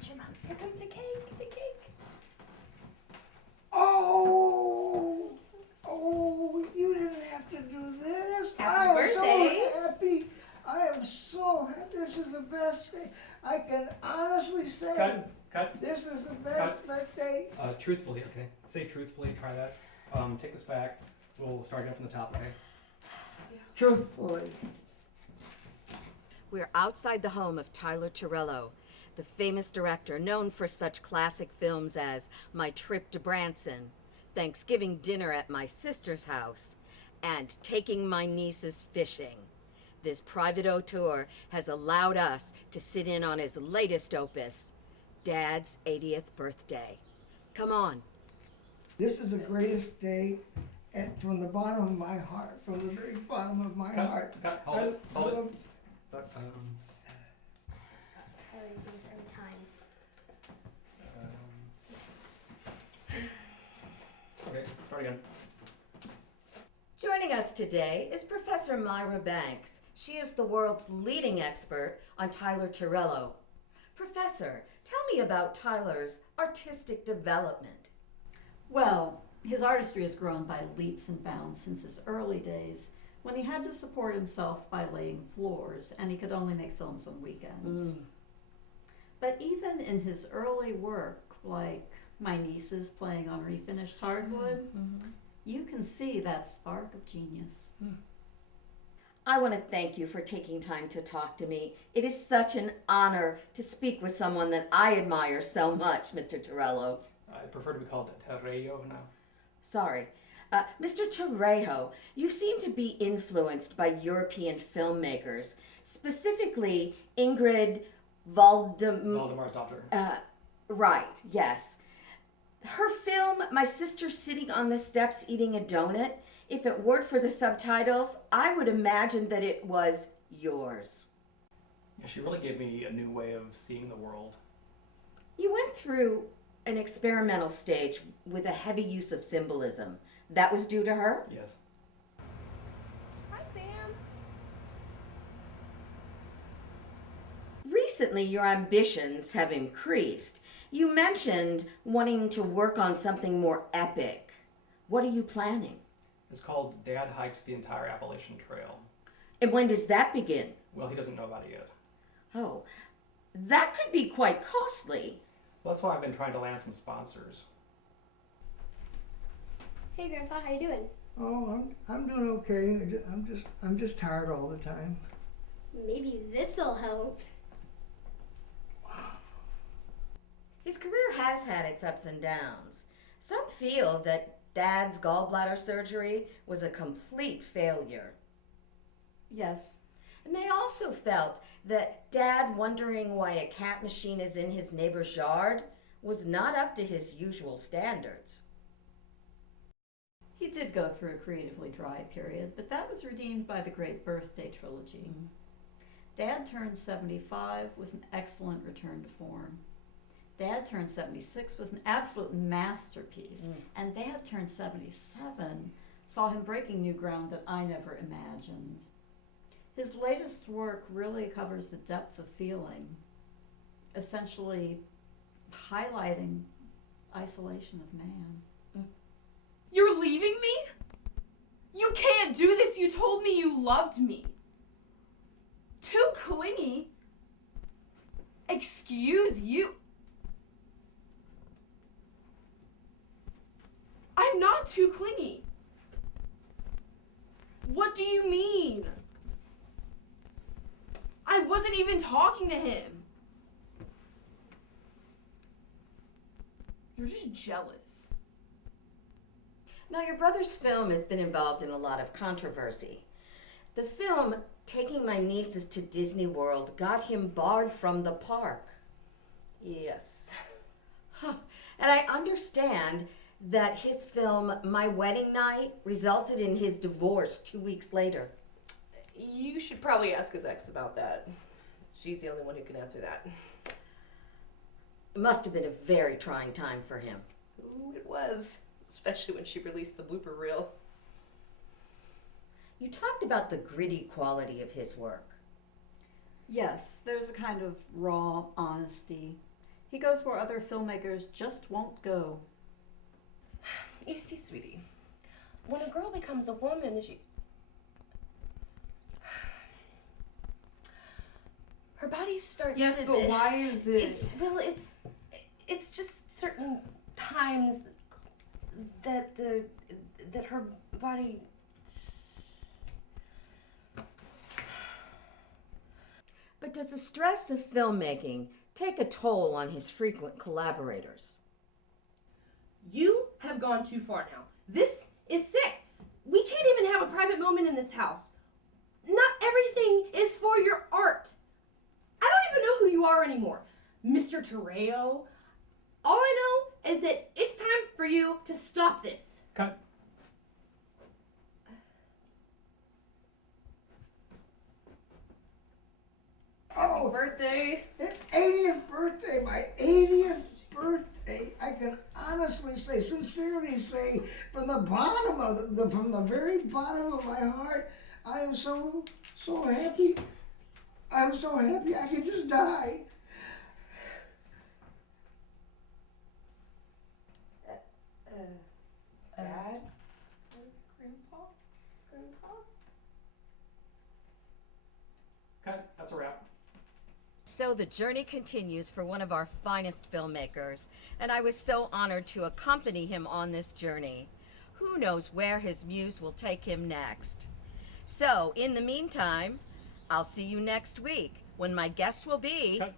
Watch your mouth. Here comes the cake. The cake. Oh, you didn't have to do this. Happy birthday. So happy. I am so happy. This is the best day. I can honestly say Cut. this is the best birthday. Truthfully, okay. Say truthfully, try that. Take this back. We'll start again from the top, okay? Truthfully. We're outside the home of Tina Terrello, the famous director known for such classic films as My Trip to Branson, Thanksgiving Dinner at My Sister's House, and Taking My Nieces Fishing. This private auteur has allowed us to sit in on his latest opus, Dad's 80th birthday. Come on. This is the greatest day, and from the bottom of my heart, from the very bottom of my heart. Hold it. I love- Tyler, you do this every time. Okay, start again. Joining us today is Professor Myra Banks. She is the world's leading expert on Tina Terrello. Professor, tell me about Tyler's artistic development. Well, his artistry has grown by leaps and bounds since his early days, when he had to support himself by laying floors and he could only make films on weekends. But even in his early work, like My Nieces playing on refinished hardwood, you can see that spark of genius. I want to thank you for taking time to talk to me. It is such an honor to speak with someone that I admire so much, Mr. Terrello. I prefer to be called Terrello now. Sorry. Mr. Terrello, you seem to be influenced by European filmmakers, specifically Ingrid Valdemar's daughter. Right, yes. Her film, My Sister Sitting on the Steps Eating a Donut, if it weren't for the subtitles, I would imagine that it was yours. Yeah, she really gave me a new way of seeing the world. You went through an experimental stage with a heavy use of symbolism. That was due to her? Yes. Hi, Sam. Recently, your ambitions have increased. You mentioned wanting to work on something more epic. What are you planning? It's called Dad Hikes the Entire Appalachian Trail. And when does that begin? Well, he doesn't know about it yet. Oh, that could be quite costly. Well, that's why I've been trying to land some sponsors. Hey, Grandpa, how you doing? Oh, I'm doing okay. I'm just tired all the time. Maybe this'll help. His career has had its ups and downs. Some feel that Dad's gallbladder surgery was a complete failure. Yes, And they also felt that Dad wondering why a cat machine is in his neighbor's yard was not up to his usual standards. he did go through a creatively dry period, but that was redeemed by the great birthday trilogy. Dad Turned 75 was an excellent return to form. Dad Turned 76 was an absolute masterpiece. And Dad Turned 77 saw him breaking new ground that I never imagined. His latest work really covers the depth of feeling, essentially highlighting isolation of man. You're leaving me? You can't do this. You told me you loved me. Too clingy? Excuse you. I'm not too clingy. What do you mean? I wasn't even talking to him. You're just jealous. Now, your brother's film has been involved in a lot of controversy. The film, Taking My Nieces to Disney World, got him barred from the park. Yes. Huh. And I understand that his film, My Wedding Night, resulted in his divorce 2 weeks later. You should probably ask his ex about that. She's the only one who can answer that. It must have been a very trying time for him. Ooh, it was. Especially when she released the blooper reel. You talked about the gritty quality of his work. Yes, there's a kind of raw honesty. He goes where other filmmakers just won't go. You see, sweetie, when a girl becomes a woman, her body starts. Yes, to, but why is it? It's just certain times that her body. But does the stress of filmmaking take a toll on his frequent collaborators? You have gone too far now. This is sick. We can't even have a private moment in this house. Not everything is for your art. I don't even know who you are anymore. Mr. Terrello. All I know is that it's time for you to stop this. Cut. Oh, Birthday. it's 80th birthday, my 80th birthday. I can honestly say, sincerely say, from the bottom of from the very bottom of my heart, I am so happy. I'm so happy I could just die. Dad? Grandpa? Cut. That's a wrap. So the journey continues for one of our finest filmmakers, and I was so honored to accompany him on this journey. Who knows where his muse will take him next? So, in the meantime, I'll see you next week when my guest will be Cut.